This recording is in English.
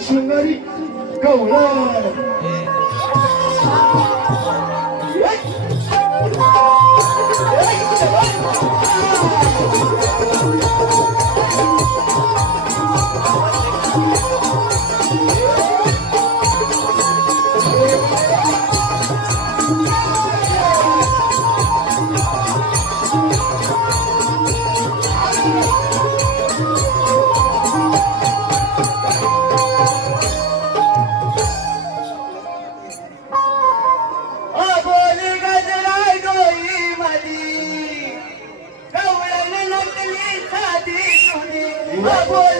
Shalari, go on. Bravo! Oh Bravo!